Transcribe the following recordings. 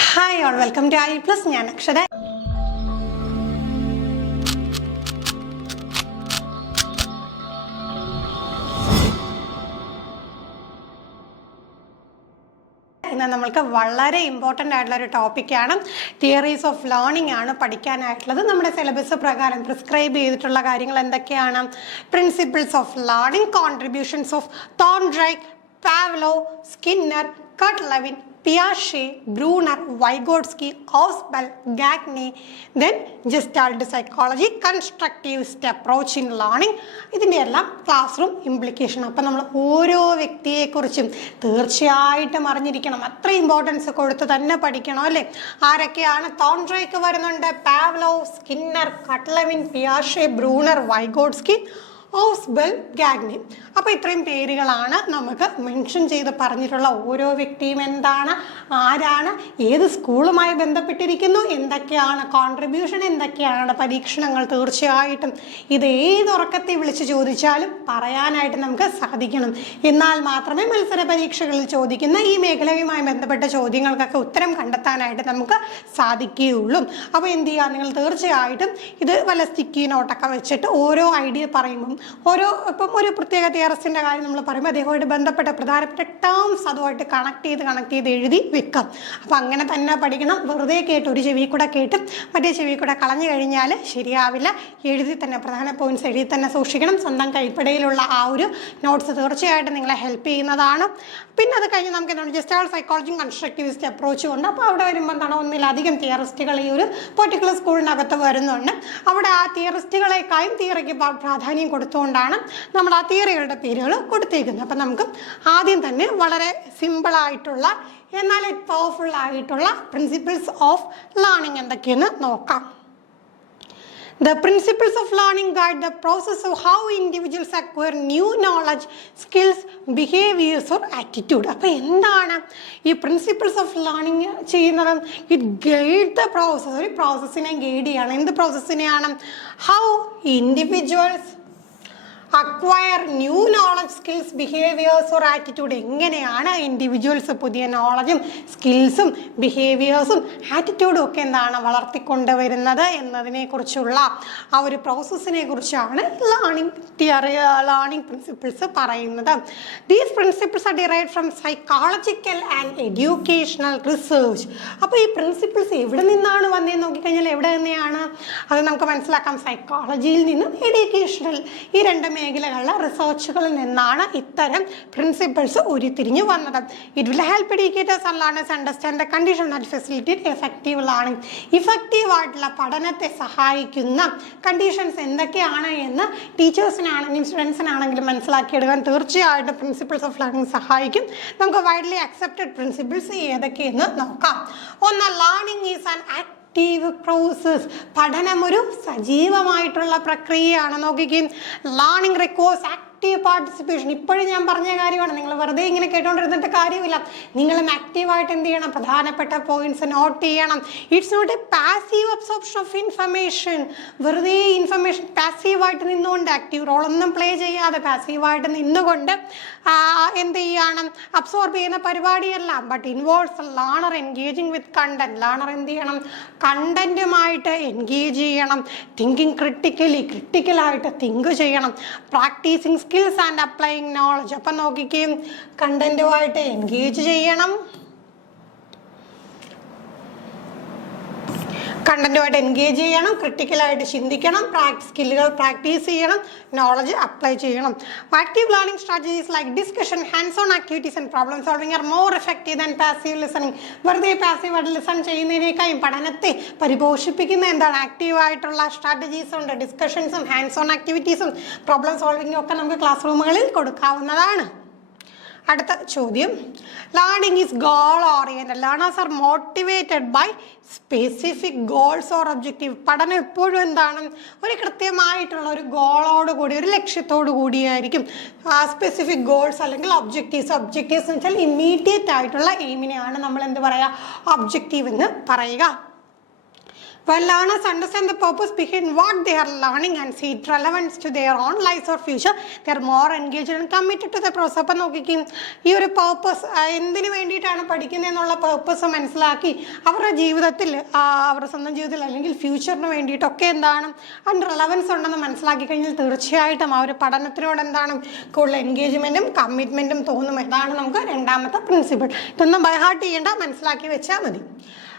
Hi all, welcome to IE Plus. ഞാൻ അക്ഷര. ഇന്ന് നമ്മൾക്ക് വളരെ ഇമ്പോർട്ടൻ്റ് ആയിട്ടുള്ള ഒരു ടോപ്പിക്കാണ് തിയറീസ് ഓഫ് ലേണിംഗ് ആണ് പഠിക്കാനായിട്ടുള്ളത്. നമ്മുടെ സിലബസ് പ്രകാരം പ്രിസ്ക്രൈബ് ചെയ്തിട്ടുള്ള കാര്യങ്ങൾ എന്തൊക്കെയാണ്? Principles of learning, contributions of Thorndike, Pavlov, Skinner, Kurt Lewin, പിയാഷെ, Bruner, Vygotsky, Ausubel, Gagne, then gestalt psychology, constructivist approach in learning. ഇതിൻ്റെ എല്ലാം ക്ലാസ് റൂം ഇംപ്ലിക്കേഷൻ. അപ്പം നമ്മൾ ഓരോ വ്യക്തിയെക്കുറിച്ചും തീർച്ചയായിട്ടും അറിഞ്ഞിരിക്കണം. അത്ര ഇമ്പോർട്ടൻസ് കൊടുത്ത് തന്നെ പഠിക്കണം അല്ലേ? ആരൊക്കെയാണ്? തോൺഡ്രൈക്ക് വരുന്നുണ്ട്, പാവ്ലോ, സ്കിന്നർ, കട്ട്ലെവിൻ, പിയാഷെ, ബ്രൂണർ, വൈഗോട്സ്കി, ഹോസ്ബെൽ, ഗാഗ്നെ. അപ്പോൾ ഇത്രയും പേരുകളാണ് നമുക്ക് മെൻഷൻ ചെയ്ത് പറഞ്ഞിട്ടുള്ള ഓരോ വ്യക്തിയും എന്താണ്, ആരാണ്, ഏത് സ്കൂളുമായി ബന്ധപ്പെട്ടിരിക്കുന്നു, എന്തൊക്കെയാണ് കോൺട്രിബ്യൂഷൻ, എന്തൊക്കെയാണ് പരീക്ഷണങ്ങൾ. തീർച്ചയായിട്ടും ഇത് ഏതുറക്കത്തിൽ വിളിച്ച് ചോദിച്ചാലും പറയാനായിട്ട് നമുക്ക് സാധിക്കണം. എന്നാൽ മാത്രമേ മത്സര പരീക്ഷകളിൽ ചോദിക്കുന്ന ഈ മേഖലയുമായി ബന്ധപ്പെട്ട ചോദ്യങ്ങൾക്കൊക്കെ ഉത്തരം കണ്ടെത്താനായിട്ട് നമുക്ക് സാധിക്കുകയുള്ളൂ. അപ്പോൾ എന്ത് ചെയ്യുക, നിങ്ങൾ തീർച്ചയായിട്ടും ഇത് വല്ല സ്റ്റിക്കി നോട്ടൊക്കെ വെച്ചിട്ട് ഓരോ ഐഡിയ പറയുമ്പം ഇപ്പം ഒരു പ്രത്യേക തിയറിസ്റ്റിൻ്റെ കാര്യം നമ്മൾ പറയുമ്പോൾ അദ്ദേഹമായിട്ട് ബന്ധപ്പെട്ട പ്രധാനപ്പെട്ട ടേംസ് അതുമായിട്ട് കണക്ട് ചെയ്ത് എഴുതി വെക്കാം. അപ്പം അങ്ങനെ തന്നെ പഠിക്കണം. വെറുതെ കേട്ട് ഒരു ചെവി കൂടെ കേട്ടും മറ്റേ ചെവി കൂടെ കളഞ്ഞു കഴിഞ്ഞാൽ ശരിയാവില്ല. എഴുതി തന്നെ പ്രധാന പോയിന്റ്സ് എഴുതി തന്നെ സൂക്ഷിക്കണം. സ്വന്തം കൈപ്പടയിലുള്ള ആ ഒരു നോട്ട്സ് തീർച്ചയായിട്ടും നിങ്ങളെ ഹെൽപ്പ് ചെയ്യുന്നതാണ്. പിന്നെ അത് കഴിഞ്ഞ് നമുക്ക് എന്താണ് ജസ്റ്റാൾട്ട് സൈക്കോളജിയും കൺസ്ട്രക്റ്റിവിസ്റ്റ് അപ്രോച്ചും ഉണ്ട്. അപ്പോൾ അവിടെ വരുമ്പോൾ എന്താണ്, ഒന്നിലധികം തിയറിസ്റ്റുകൾ ഈ ഒരു പെർട്ടിക്കുലർ സ്കൂളിനകത്ത് വരുന്നുണ്ട്. അവിടെ ആ തിയറിസ്റ്റുകളെക്കാളും തിയറിക്ക് പ്രാധാന്യം കൊടുത്തുകൊണ്ടാണ് നമ്മൾ ആ തിയറികളുടെ പേരുകൾ കൊടുത്തേക്കുന്നത്. അപ്പം നമുക്ക് ആദ്യം തന്നെ വളരെ സിമ്പിളായിട്ടുള്ള എന്നാൽ പവർഫുൾ ആയിട്ടുള്ള പ്രിൻസിപ്പിൾസ് ഓഫ് ലേണിംഗ് എന്തൊക്കെയെന്ന് നോക്കാം. The principles of learning guide the process of how individuals acquire new knowledge, skills, behaviors or attitude. അപ്പോൾ എന്താണ് ഈ പ്രിൻസിപ്പിൾസ് ഓഫ് ലേണിംഗ് ചെയ്യുന്നത്? It guide the process. ഒരു പ്രോസസ്സിനെ ഗൈഡ് ചെയ്യാണ്. എന്ത് പ്രോസസ്സിനെയാണ്? How individuals acquire new knowledge, skills, behaviours or attitude. എങ്ങനെയാണ് ഇൻഡിവിജ്വൽസ് പുതിയ നോളജും സ്കിൽസും ബിഹേവിയേഴ്സും ആറ്റിറ്റ്യൂഡും ഒക്കെ എന്താണ് വളർത്തിക്കൊണ്ടുവരുന്നത് എന്നതിനെ കുറിച്ചുള്ള ആ ഒരു പ്രോസസ്സിനെ കുറിച്ചാണ് ലേണിംഗ് പ്രിൻസിപ്പിൾസ് പറയുന്നത്. These principles are derived from psychological and educational research. അപ്പോൾ ഈ പ്രിൻസിപ്പിൾസ് എവിടെ നിന്നാണ് വന്നതെന്ന് നോക്കിക്കഴിഞ്ഞാൽ എവിടെ തന്നെയാണ് അത് നമുക്ക് മനസ്സിലാക്കാം. സൈക്കോളജിയിൽ നിന്നും എഡ്യൂക്കേഷണൽ, ഈ രണ്ട് മേഖലകളിലെ റിസർച്ചുകളിൽ നിന്നാണ് ഇത്തരം പ്രിൻസിപ്പിൾസ് ഉരുത്തിരിഞ്ഞു വന്നത്. It will help educators and learners understand the condition that facilitate effective learning. ഇഫക്റ്റീവായിട്ടുള്ള പഠനത്തെ സഹായിക്കുന്ന കണ്ടീഷൻസ് എന്തൊക്കെയാണ് എന്ന് ടീച്ചേഴ്സിനാണെങ്കിലും സ്റ്റുഡൻസിനാണെങ്കിലും മനസ്സിലാക്കിയെടുക്കാൻ തീർച്ചയായിട്ടും പ്രിൻസിപ്പിൾസ് ഓഫ് ലേണിംഗ് സഹായിക്കും. നമുക്ക് വൈഡ്ലി അക്സെപ്റ്റഡ് പ്രിൻസിപ്പിൾസ് ഏതൊക്കെയെന്ന് നോക്കാം. ഒന്ന്, ലേണിംഗ് ഈസ് ആൻ പ്രോസസ്. പഠനം ഒരു സജീവമായിട്ടുള്ള പ്രക്രിയയാണ്. നോക്കിക്കും, ലേണിംഗ് റിക്വയർസ് ആക്റ്റീവ് പാർട്ടിസിപ്പേഷൻ. ഇപ്പോഴും ഞാൻ പറഞ്ഞ കാര്യമാണ്. നിങ്ങൾ വെറുതെ ഇങ്ങനെ കേട്ടോണ്ടിരുന്നിട്ട് കാര്യമില്ല. നിങ്ങളും ആക്റ്റീവായിട്ട് എന്ത് ചെയ്യണം? പ്രധാനപ്പെട്ട പോയിന്റ്സ് നോട്ട് ചെയ്യണം. It's not a passive absorption of information. വെറുതെ ഇൻഫർമേഷൻ പാസീവായിട്ട് നിന്നുകൊണ്ട്, ആക്റ്റീവ് റോളൊന്നും പ്ലേ ചെയ്യാതെ പാസീവായിട്ട് നിന്നുകൊണ്ട് എന്ത് ചെയ്യണം? അബ്സോർബ് ചെയ്യുന്ന പരിപാടിയല്ല. But involves learner engaging with content. Learner എന്ത് ചെയ്യണം? കണ്ടന്റുമായിട്ട് എൻഗേജ് ചെയ്യണം. തിങ്കിങ് ക്രിട്ടിക്കലായിട്ട് തിങ്ക് ചെയ്യണം. Practising skills and applying knowledge. അപ്പം നോക്കിക്കുകയും കണ്ടന്റുമായിട്ട് എൻഗേജ് ചെയ്യണം, ക്രിട്ടിക്കലായിട്ട് ചിന്തിക്കണം, സ്കില്ലുകൾ പ്രാക്ടീസ് ചെയ്യണം, നോളജ് അപ്ലൈ ചെയ്യണം. Active learning strategies like discussion, hands on activities and problem solving are more effective than passive listening. വെറുതെ പാസീവായിട്ട് ലിസൺ ചെയ്യുന്നതിനേക്കാളും പഠനത്തെ പരിപോഷിപ്പിക്കുന്ന എന്താണ്? ആക്റ്റീവായിട്ടുള്ള സ്ട്രാറ്റജീസ് ഉണ്ട്. ഡിസ്കഷൻസും ഹാൻഡ്സ് ഓൺ ആക്ടിവിറ്റീസും പ്രോബ്ലം സോൾവിംഗും ഒക്കെ നമുക്ക് ക്ലാസ് റൂമുകളിൽ കൊടുക്കാവുന്നതാണ്. അടുത്ത ചോദ്യം, learning is goal oriented. Learners are motivated by specific goals or objective. പഠനം എപ്പോഴും എന്താണ്? ഒരു കൃത്യമായിട്ടുള്ള ഒരു ഗോളോട് കൂടി, ഒരു ലക്ഷ്യത്തോടു കൂടിയായിരിക്കും. സ്പെസിഫിക് ഗോൾസ് അല്ലെങ്കിൽ ഒബ്ജക്റ്റീവ്സ് എന്ന് വെച്ചാൽ ഇമ്മീഡിയറ്റ് ആയിട്ടുള്ള എയിമിനെയാണ് നമ്മൾ എന്ത് പറയുക? ഒബ്ജക്റ്റീവ് എന്ന് പറയുക. When learners understand the purpose behind what they are learning and see its relevance to their own lives or future, they are more engaged and committed to the process. അപ്പം നോക്കിക്കും ഈ ഒരു purpose എന്തിനു വേണ്ടിയിട്ടാണ് പഠിക്കുന്നതെന്നുള്ള purpose മനസ്സിലാക്കി അവരുടെ ജീവിതത്തിൽ അവരുടെ സ്വന്തം ജീവിതത്തിൽ അല്ലെങ്കിൽ ഫ്യൂച്ചറിന് വേണ്ടിയിട്ടൊക്കെ എന്താണ് അതിൻ്റെ റെലവൻസ് ഉണ്ടെന്ന് മനസ്സിലാക്കി കഴിഞ്ഞാൽ തീർച്ചയായിട്ടും ആ ഒരു പഠനത്തിനോട് എന്താണ് കൂടുതൽ എൻഗേജ്മെൻറ്റും കമ്മിറ്റ്മെൻറ്റും തോന്നും. ഇതാണ് നമുക്ക് രണ്ടാമത്തെ പ്രിൻസിപ്പിൾ. ഇതൊന്നും ബൈഹാർട്ട് ചെയ്യേണ്ട, മനസ്സിലാക്കി വെച്ചാൽ മതി.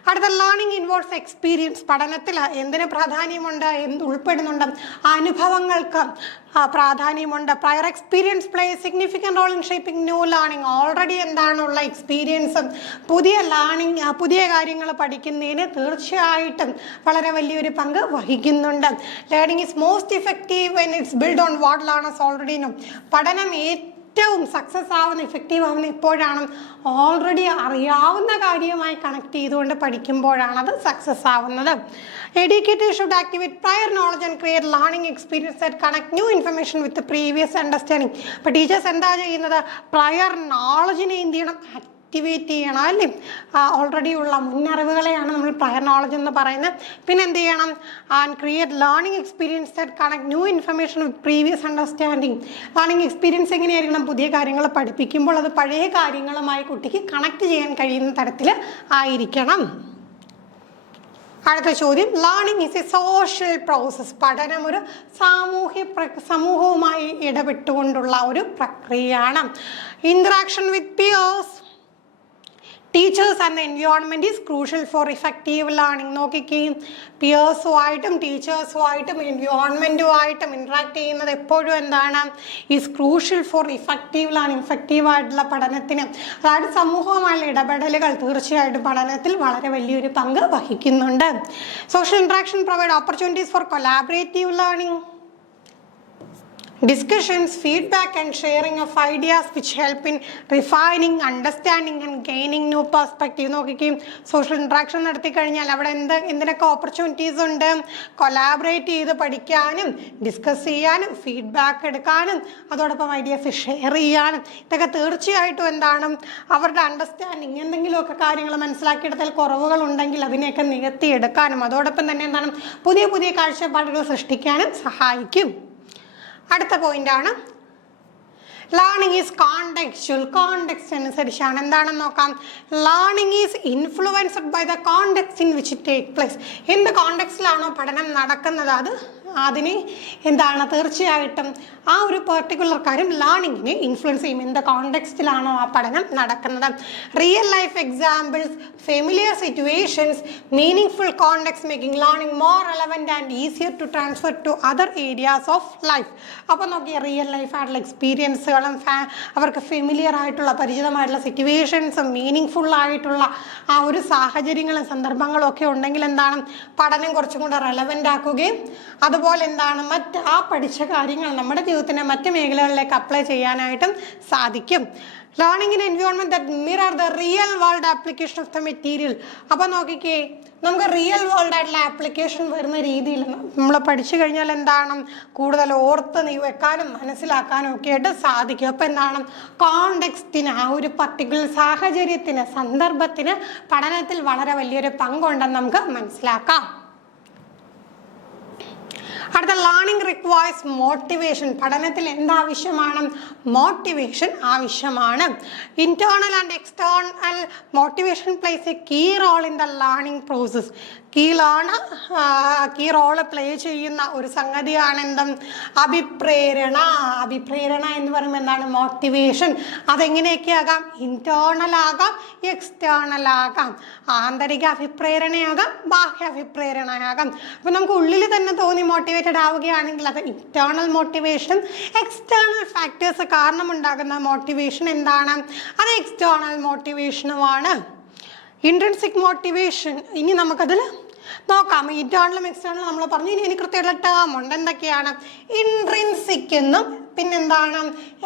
അടുത്ത ലേണിംഗ് ഇൻവോൾവ്സ് എക്സ്പീരിയൻസ്. പഠനത്തിൽ എന്തിന് പ്രാധാന്യമുണ്ട്, എന്ത് ഉൾപ്പെടുന്നുണ്ട്, അനുഭവങ്ങൾക്ക് പ്രാധാന്യമുണ്ട്. Prior experience play significant role in shaping new learning. Already എന്താണുള്ള എക്സ്പീരിയൻസും പുതിയ ലേണിംഗ് പുതിയ കാര്യങ്ങൾ പഠിക്കുന്നതിന് തീർച്ചയായിട്ടും വളരെ വലിയൊരു പങ്ക് വഹിക്കുന്നുണ്ട്. Learning is most effective when it's build on what learners already know. പഠനം ഏറ്റവും സക്സസ് ആവുന്ന ഇഫക്റ്റീവ് ആവുന്ന എപ്പോഴാണ് ഓൾറെഡി അറിയാവുന്ന കാര്യവുമായി കണക്ട് ചെയ്തുകൊണ്ട് പഠിക്കുമ്പോഴാണ് അത് സക്സസ് ആവുന്നത്. Educators should activate prior knowledge and create learning experience that connect new information with the previous understanding. അപ്പോൾ ടീച്ചേഴ്സ് എന്താ ചെയ്യുന്നത്, പ്രയർ നോളജിനെ എന്ത് ചെയ്യണം, ആക്ടിവേറ്റ് ചെയ്യണം അല്ലേ. ഓൾറെഡി ഉള്ള മുന്നറിവുകളെയാണ് നമ്മൾ പ്രയർ നോളജ് എന്ന് പറയുന്നത്. പിന്നെ എന്ത് ചെയ്യണം, and create learning experience that connect new information with previous understanding. Learning experience എങ്ങനെയായിരിക്കണം, പുതിയ കാര്യങ്ങൾ പഠിപ്പിക്കുമ്പോൾ അത് പഴയ കാര്യങ്ങളുമായി കുട്ടിക്ക് കണക്ട് ചെയ്യാൻ കഴിയുന്ന തരത്തിൽ ആയിരിക്കണം. അടുത്ത ചോദ്യം, learning is a social process. പഠനം ഒരു സമൂഹവുമായി ഇടപെട്ടുകൊണ്ടുള്ള ഒരു പ്രക്രിയയാണ്. Interaction with peers, teachers and the environment is crucial for effective learning. നോക്കിക്കുകയും പിയേഴ്സുമായിട്ടും ടീച്ചേഴ്സുമായിട്ടും എൻവയോൺമെൻറ്റുമായിട്ടും ഇൻട്രാക്ട് ചെയ്യുന്നത് എപ്പോഴും എന്താണ്, is crucial for effective learning. ഇഫക്റ്റീവായിട്ടുള്ള പഠനത്തിന്, അതായത് സമൂഹവുമായുള്ള ഇടപെടലുകൾ തീർച്ചയായിട്ടും പഠനത്തിൽ വളരെ വലിയൊരു പങ്ക് വഹിക്കുന്നുണ്ട്. Social interaction provide opportunities for collaborative learning. Discussions, feedback and sharing of ideas which help in refining, understanding and gaining new perspective. നോക്കിക്കും സോഷ്യൽ ഇൻട്രാക്ഷൻ നടത്തി കഴിഞ്ഞാൽ അവിടെ എന്തിനൊക്കെ ഓപ്പർച്യൂണിറ്റീസ് ഉണ്ട്, കൊലാബറേറ്റ് ചെയ്ത് പഠിക്കാനും ഡിസ്കസ് ചെയ്യാനും ഫീഡ്ബാക്ക് എടുക്കാനും അതോടൊപ്പം ഐഡിയാസ് ഷെയർ ചെയ്യാനും. ഇതൊക്കെ തീർച്ചയായിട്ടും എന്താണ് അവരുടെ അണ്ടർസ്റ്റാൻഡിങ്, എന്തെങ്കിലുമൊക്കെ കാര്യങ്ങൾ മനസ്സിലാക്കിയെടുത്താൽ കുറവുകൾ ഉണ്ടെങ്കിൽ അതിനെയൊക്കെ നികത്തിയെടുക്കാനും അതോടൊപ്പം തന്നെ എന്താണ് പുതിയ പുതിയ കാഴ്ചപ്പാടുകൾ സൃഷ്ടിക്കാനും സഹായിക്കും. അടുത്ത പോയിന്റാണ് ലേണിംഗ് ഈസ് കോണ്ടെക്സ്ച്വൽ. കോണ്ടെക്സ്റ്റ് അനുസരിച്ചാണ്. എന്താണെന്ന് നോക്കാം. Learning is influenced by the context in which it take place. എന്ത് കോണ്ടെക്സ്റ്റിലാണോ പഠനം നടക്കുന്നത് അതിന് എന്താണ് തീർച്ചയായിട്ടും ആ ഒരു പെർട്ടിക്കുലർ കാര്യം ലേണിങ്ങിനെ ഇൻഫ്ലുവൻസ് ചെയ്യും. എന്ത് കോണ്ടെക്സ്റ്റിലാണോ ആ പഠനം നടക്കുന്നത്. Real life examples, familiar situations, meaningful context making learning more relevant and easier to transfer to other areas of life. അപ്പോൾ നോക്കിയാൽ റിയൽ ലൈഫ് ആയിട്ടുള്ള എക്സ്പീരിയൻസുകളും അവർക്ക് ഫെമിലിയർ ആയിട്ടുള്ള പരിചിതമായിട്ടുള്ള സിറ്റുവേഷൻസും മീനിങ് ഫുൾ ആയിട്ടുള്ള ആ ഒരു സാഹചര്യങ്ങളും സന്ദർഭങ്ങളും ഒക്കെ ഉണ്ടെങ്കിൽ എന്താണ് പഠനം കുറച്ചും കൂടെ റെലവൻ്റ് ആക്കുകയും അതുപോലെ എന്താണ് ആ പഠിച്ച കാര്യങ്ങൾ നമ്മുടെ ജീവിതത്തിൻ്റെ മറ്റ് മേഖലകളിലേക്ക് അപ്ലൈ ചെയ്യാനായിട്ടും സാധിക്കും. Learning in environment that mirror the real world application of the material. അപ്പോൾ നോക്കിക്കേ, നമുക്ക് റിയൽ വേൾഡ് ആയിട്ടുള്ള ആപ്ലിക്കേഷൻ വരുന്ന രീതിയിൽ നമ്മൾ പഠിച്ചു കഴിഞ്ഞാൽ എന്താണ് കൂടുതൽ ഓർത്ത് വെക്കാനും മനസ്സിലാക്കാനും ഒക്കെ ആയിട്ട് സാധിക്കും. അപ്പോൾ എന്താണ് കോണ്ടെക്സ്റ്റിന്, ആ ഒരു പർട്ടിക്കുലർ സാഹചര്യത്തിന്, സന്ദർഭത്തിന് പഠനത്തിൽ വളരെ വലിയൊരു പങ്കുണ്ടെന്ന് നമുക്ക് മനസ്സിലാക്കാം. അടുത്ത ലേണിംഗ് റിക്വയർസ് മോട്ടിവേഷൻ. പഠനത്തിൽ എന്താവശ്യമാണ്, മോട്ടിവേഷൻ ആവശ്യമാണ്. Internal and external motivation plays a key role in the learning process. Key role play ചെയ്യുന്ന ഒരു സംഗതിയാണ് എന്തും അഭിപ്രേരണ. അഭിപ്രേരണ എന്ന് പറയുമ്പോൾ എന്താണ്, മോട്ടിവേഷൻ. അതെങ്ങനെയൊക്കെ ആകാം, ഇന്റേണൽ ആകാം, എക്സ്റ്റേണൽ ആകാം. ആന്തരിക അഭിപ്രേരണയാകാം, ബാഹ്യ അഭിപ്രേരണയാകാം. അപ്പം നമുക്ക് ഉള്ളിൽ തന്നെ തോന്നി മോട്ടിവേറ്റഡ് ആവുകയാണെങ്കിൽ അത് ഇന്റേണൽ മോട്ടിവേഷൻ. എക്സ്റ്റേണൽ ഫാക്ടേഴ്സ് കാരണമുണ്ടാകുന്ന മോട്ടിവേഷൻ എന്താണ്, അത് എക്സ്റ്റേണൽ മോട്ടിവേഷനുമാണ്. ഇൻട്രിൻസിക് മോട്ടിവേഷൻ ഇനി നമുക്കതിൽ നോക്കാം. ഇന്റേണലും എക്സ്റ്റേണലും നമ്മൾ പറഞ്ഞു. ഇനി കൃത്യമായിട്ടുള്ള ടേം ഉണ്ട്. എന്തൊക്കെയാണ്, ഇൻട്രിൻസിക് എന്നും പിന്നെന്താണ്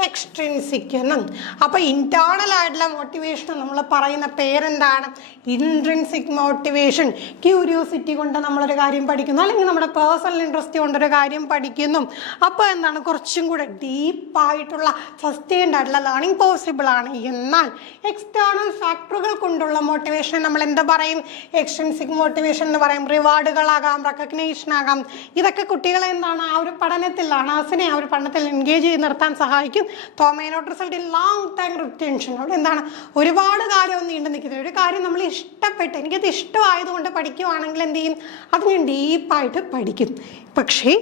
എക്സ്ട്രിൻസിക് എന്നും. അപ്പോൾ ഇന്റേണൽ ആയിട്ടുള്ള മോട്ടിവേഷൻ നമ്മൾ പറയുന്ന പേരെന്താണ്? Intrinsic motivation. ക്യൂരിയോസിറ്റി കൊണ്ട് നമ്മളൊരു കാര്യം പഠിക്കുന്നു, അല്ലെങ്കിൽ നമ്മുടെ പേഴ്സണൽ ഇൻട്രസ്റ്റ് കൊണ്ടൊരു കാര്യം പഠിക്കുന്നു. അപ്പോൾ എന്താണ്, കുറച്ചും കൂടെ ഡീപ്പായിട്ടുള്ള സസ്റ്റെയിൻഡ് ആയിട്ടുള്ള ലേണിംഗ് പോസിബിൾ ആണ്. എന്നാൽ എക്സ്റ്റേണൽ ഫാക്ടറുകൾ കൊണ്ടുള്ള മോട്ടിവേഷൻ നമ്മൾ എന്താ പറയും? എക്സ്ട്രിൻസിക് മോട്ടിവേഷൻ എന്ന് പറയും. റിവാർഡുകളാകാം, റെക്കഗ്നേഷൻ ആകാം. ഇതൊക്കെ കുട്ടികളെ എന്താണ് ആ ഒരു പഠനത്തിൽ ലേണേഴ്സിനെ ആ ഒരു പഠനത്തിൽ എൻഗേജ് ചെയ്ത് നിർത്താൻ സഹായിക്കും. തോമേനോട്ട് result in long time retention. അവിടെ എന്താണ് ഒരുപാട് കാലം ഒന്നും നീണ്ടു നിൽക്കുന്നത്. ഒരു കാര്യം നമ്മൾ ഇഷ്ടപ്പെട്ട് എനിക്കത് ഇഷ്ടമായതുകൊണ്ട് പഠിക്കുവാണെങ്കിൽ എന്ത് ചെയ്യും? അത് ഞാൻ ഡീപ്പായിട്ട് പഠിക്കും. പക്ഷേ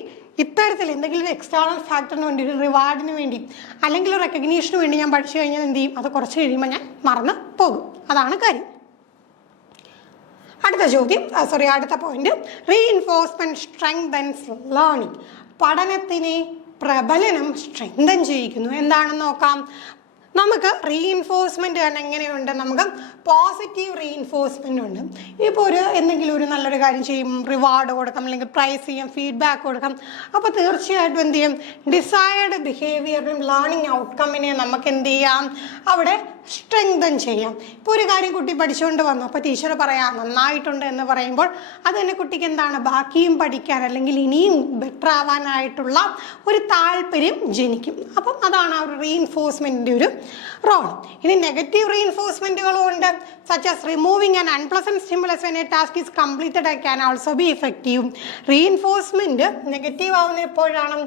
ഇത്തരത്തിൽ എന്തെങ്കിലും എക്സ്റ്റേണൽ ഫാക്ടറിന് വേണ്ടി, ഒരു റിവാർഡിന് വേണ്ടി, അല്ലെങ്കിൽ ഒരു റെക്കഗ്നീഷന് വേണ്ടി ഞാൻ പഠിച്ചു കഴിഞ്ഞാൽ എന്ത് ചെയ്യും? അത് കുറച്ച് കഴിയുമ്പോൾ ഞാൻ മറന്ന് പോകും. അതാണ് കാര്യം. അടുത്ത പോയിന്റ്, റീഇൻഫോഴ്സ്മെന്റ് സ്ട്രെങ്തൻസ് ലേണിംഗ്. പഠനത്തിനെ പ്രബലനം സ്ട്രെങ്തൻ ചെയ്യിക്കുന്നു. എന്താണെന്ന് നോക്കാം. നമുക്ക് റീഇൻഫോഴ്സ്മെന്റ് തന്നെ എങ്ങനെയുണ്ട്? നമുക്ക് പോസിറ്റീവ് റീഇൻഫോഴ്സ്മെന്റ് ഉണ്ട്. ഇപ്പോൾ എന്തെങ്കിലും ഒരു നല്ലൊരു കാര്യം ചെയ്യും, റിവാർഡ് കൊടുക്കാം, അല്ലെങ്കിൽ പ്രൈസ് ചെയ്യാം, ഫീഡ്ബാക്ക് കൊടുക്കാം. അപ്പോൾ തീർച്ചയായിട്ടും എന്ത് ചെയ്യും? ഡിസൈർഡ് ബിഹേവിയറിനും ലേണിംഗ് ഔട്ട്കമ്മിനെ നമുക്ക് എന്ത് ചെയ്യാം? അവിടെ സ്ട്രെങ്തൻ ചെയ്യാം. ഇപ്പോൾ ഒരു കാര്യം കുട്ടി പഠിച്ചുകൊണ്ട് വന്നു, അപ്പോൾ ടീച്ചർ പറയാം നന്നായിട്ടുണ്ട് എന്ന് പറയുമ്പോൾ അത് തന്നെ കുട്ടിക്ക് എന്താണ് ബാക്കിയും പഠിക്കാൻ, അല്ലെങ്കിൽ ഇനിയും ബെറ്റർ ആവാനായിട്ടുള്ള ഒരു താല്പര്യം ജനിക്കും. അപ്പം അതാണ് ആ ഒരു റീഇൻഫോഴ്സ്മെൻറ്റിൻ്റെ ഒരു റോൾ. ഇനി നെഗറ്റീവ് റീഇൻഫോഴ്സ്മെൻറ്റുകളും ഉണ്ട്. such as removing an unpleasant stimulus when a task is completed can also be effective. Reinforcement negative ആവുന്ന എപ്പോഴാണ്?